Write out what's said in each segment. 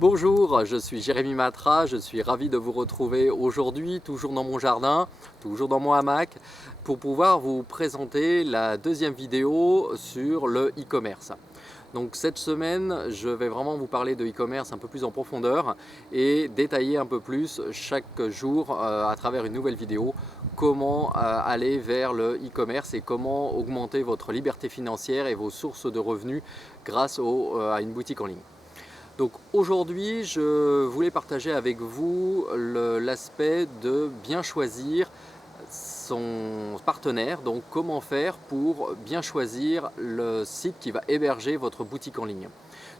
Bonjour, je suis Jérémy Matra, je suis ravi de vous retrouver aujourd'hui, toujours dans mon jardin, toujours dans mon hamac, pour pouvoir vous présenter la deuxième vidéo sur le e-commerce. Donc cette semaine, je vais vraiment vous parler de e-commerce un peu plus en profondeur et détailler un peu plus chaque jour à travers une nouvelle vidéo comment aller vers le e-commerce et comment augmenter votre liberté financière et vos sources de revenus grâce à une boutique en ligne. Donc aujourd'hui, je voulais partager avec vous l'aspect de bien choisir son partenaire, donc comment faire pour bien choisir le site qui va héberger votre boutique en ligne.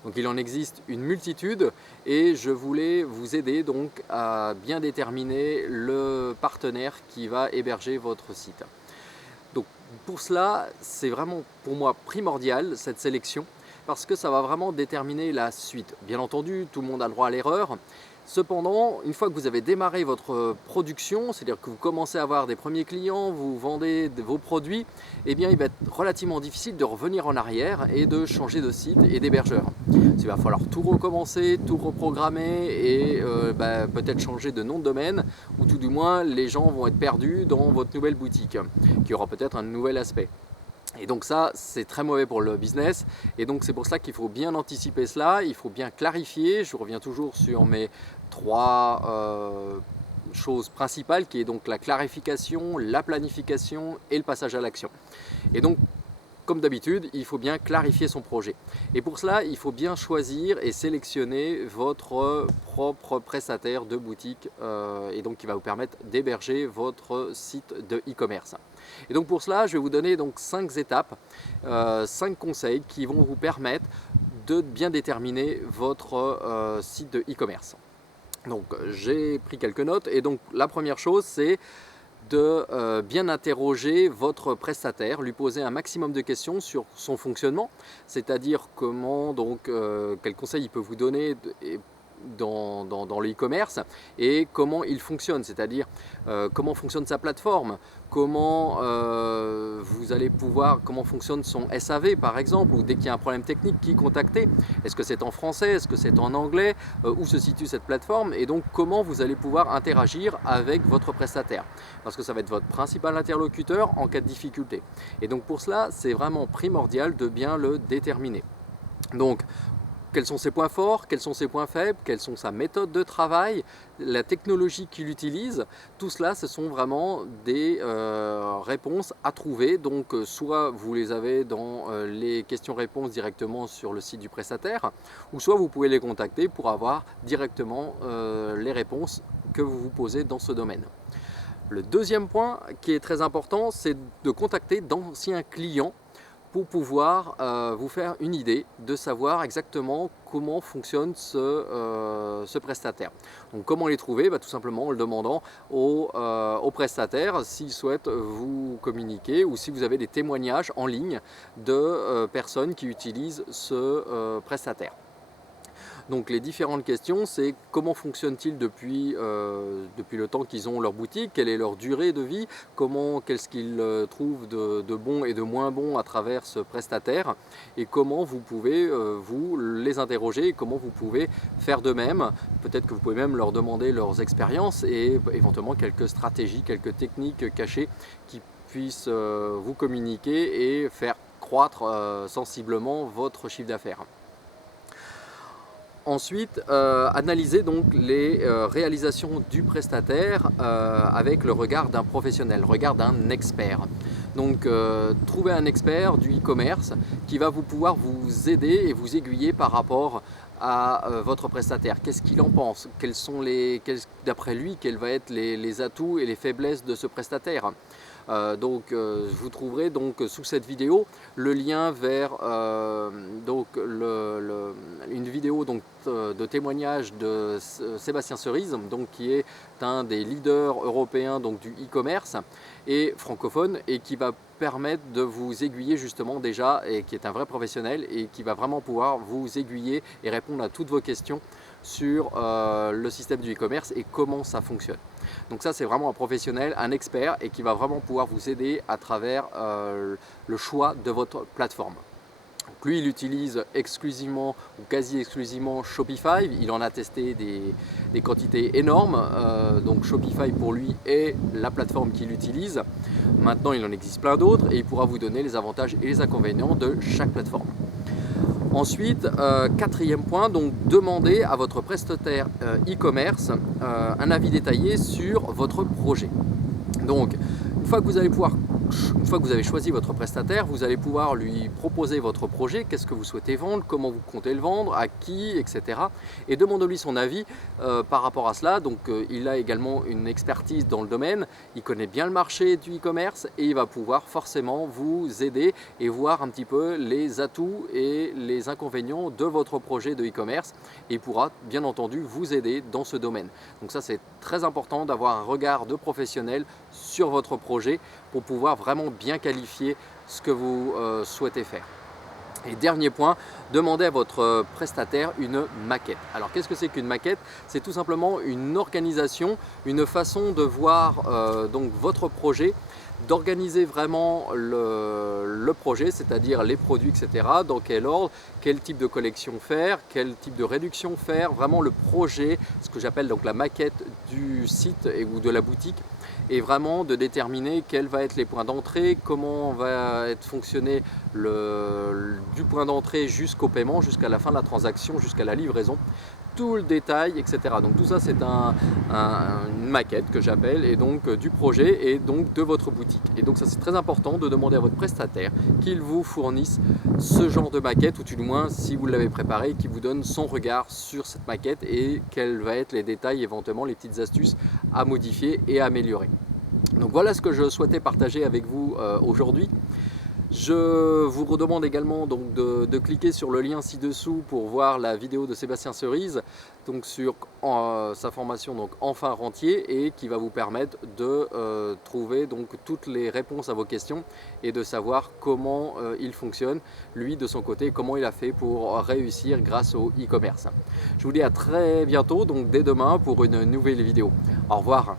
Donc il en existe une multitude et je voulais vous aider donc à bien déterminer le partenaire qui va héberger votre site. Donc pour cela, c'est vraiment pour moi primordial cette sélection parce que ça va vraiment déterminer la suite. Bien entendu, tout le monde a le droit à l'erreur. Cependant, une fois que vous avez démarré votre production, c'est-à-dire que vous commencez à avoir des premiers clients, vous vendez vos produits, eh bien, il va être relativement difficile de revenir en arrière et de changer de site et d'hébergeur. Il va falloir tout recommencer, tout reprogrammer et peut-être changer de nom de domaine, ou tout du moins, les gens vont être perdus dans votre nouvelle boutique, qui aura peut-être un nouvel aspect. Et donc ça, c'est très mauvais pour le business. Et donc c'est pour ça qu'il faut bien anticiper cela, il faut bien clarifier. Je reviens toujours sur mes trois choses principales, qui est donc la clarification, la planification et le passage à l'action. Et donc, comme d'habitude, il faut bien clarifier son projet. Et pour cela, il faut bien choisir et sélectionner votre propre prestataire de boutique et donc qui va vous permettre d'héberger votre site de e-commerce. Et donc pour cela, je vais vous donner donc 5 étapes, 5 conseils qui vont vous permettre de bien déterminer votre site de e-commerce. Donc j'ai pris quelques notes et donc la première chose, c'est de bien interroger votre prestataire, lui poser un maximum de questions sur son fonctionnement, c'est-à-dire comment quels conseils il peut vous donner dans le e-commerce et comment il fonctionne, c'est-à-dire comment fonctionne sa plateforme, comment vous allez pouvoir, comment fonctionne son SAV par exemple, ou dès qu'il y a un problème technique, qui contacter, est-ce que c'est en français, est-ce que c'est en anglais, où se situe cette plateforme et donc comment vous allez pouvoir interagir avec votre prestataire, parce que ça va être votre principal interlocuteur en cas de difficulté. Et donc pour cela, c'est vraiment primordial de bien le déterminer. Donc, quels sont ses points forts, quels sont ses points faibles, quelle sont sa méthode de travail, la technologie qu'il utilise, tout cela ce sont vraiment des réponses à trouver. Donc soit vous les avez dans les questions-réponses directement sur le site du prestataire, ou soit vous pouvez les contacter pour avoir directement les réponses que vous vous posez dans ce domaine. Le deuxième point qui est très important, c'est de contacter d'anciens clients pour pouvoir vous faire une idée de savoir exactement comment fonctionne ce prestataire. Donc comment les trouver? Tout simplement en le demandant au prestataire s'il souhaite vous communiquer ou si vous avez des témoignages en ligne de personnes qui utilisent ce prestataire. Donc les différentes questions, c'est comment fonctionne-t-il depuis le temps qu'ils ont leur boutique, quelle est leur durée de vie, qu'est-ce qu'ils trouvent de bon et de moins bon à travers ce prestataire et comment vous pouvez vous les interroger et comment vous pouvez faire de même. Peut-être que vous pouvez même leur demander leurs expériences et éventuellement quelques stratégies, quelques techniques cachées qui puissent vous communiquer et faire croître sensiblement votre chiffre d'affaires. Ensuite, analyser donc les réalisations du prestataire avec le regard d'un professionnel, le regard d'un expert. Donc, trouver un expert du e-commerce qui va pouvoir vous aider et vous aiguiller par rapport à votre prestataire. Qu'est-ce qu'il en pense? D'après lui, quels vont être les atouts et les faiblesses de ce prestataire? Vous trouverez donc sous cette vidéo le lien vers une vidéo de témoignage de Sébastien Cerise, qui est un des leaders européens du e-commerce et francophone et qui va permettre de vous aiguiller justement déjà et qui est un vrai professionnel et qui va vraiment pouvoir vous aiguiller et répondre à toutes vos questions sur le système du e-commerce et comment ça fonctionne. Donc ça, c'est vraiment un professionnel, un expert et qui va vraiment pouvoir vous aider à travers le choix de votre plateforme. Donc lui, il utilise exclusivement ou quasi exclusivement Shopify. Il en a testé des quantités énormes. Donc Shopify pour lui est la plateforme qu'il utilise. Maintenant, il en existe plein d'autres et il pourra vous donner les avantages et les inconvénients de chaque plateforme. Ensuite, quatrième point, donc demandez à votre prestataire e-commerce un avis détaillé sur votre projet. Donc, une fois que vous avez choisi votre prestataire, vous allez pouvoir lui proposer votre projet, qu'est-ce que vous souhaitez vendre, comment vous comptez le vendre, à qui, etc. Et demandez-lui son avis par rapport à cela. Donc il a également une expertise dans le domaine, il connaît bien le marché du e-commerce et il va pouvoir forcément vous aider et voir un petit peu les atouts et les inconvénients de votre projet de e-commerce. Et il pourra bien entendu vous aider dans ce domaine. Donc ça, c'est très important d'avoir un regard de professionnel sur votre projet pour pouvoir vraiment bien qualifier ce que vous souhaitez faire. Et dernier point, demandez à votre prestataire une maquette. Alors qu'est-ce que c'est qu'une maquette? C'est tout simplement une organisation, une façon de voir donc votre projet, d'organiser vraiment le projet, c'est-à-dire les produits, etc. Dans quel ordre, quel type de collection faire, quel type de réduction faire, vraiment le projet, ce que j'appelle donc la maquette du site ou de la boutique, et vraiment de déterminer quels vont être les points d'entrée, comment va être fonctionné du point d'entrée jusqu'au paiement, jusqu'à la fin de la transaction, jusqu'à la livraison, tout le détail, etc. Donc tout ça, c'est une maquette que j'appelle, et donc du projet et donc de votre boutique. Et donc ça, c'est très important de demander à votre prestataire qu'il vous fournisse ce genre de maquette, ou du moins si vous l'avez préparé, qu'il vous donne son regard sur cette maquette et quels vont être les détails, éventuellement les petites astuces à modifier et à améliorer. Donc voilà ce que je souhaitais partager avec vous aujourd'hui. Je vous redemande également donc de cliquer sur le lien ci-dessous pour voir la vidéo de Sébastien Cerise donc sur sa formation donc Enfin Rentier, et qui va vous permettre de trouver donc toutes les réponses à vos questions et de savoir comment il fonctionne, lui de son côté, comment il a fait pour réussir grâce au e-commerce. Je vous dis à très bientôt, donc dès demain pour une nouvelle vidéo. Au revoir.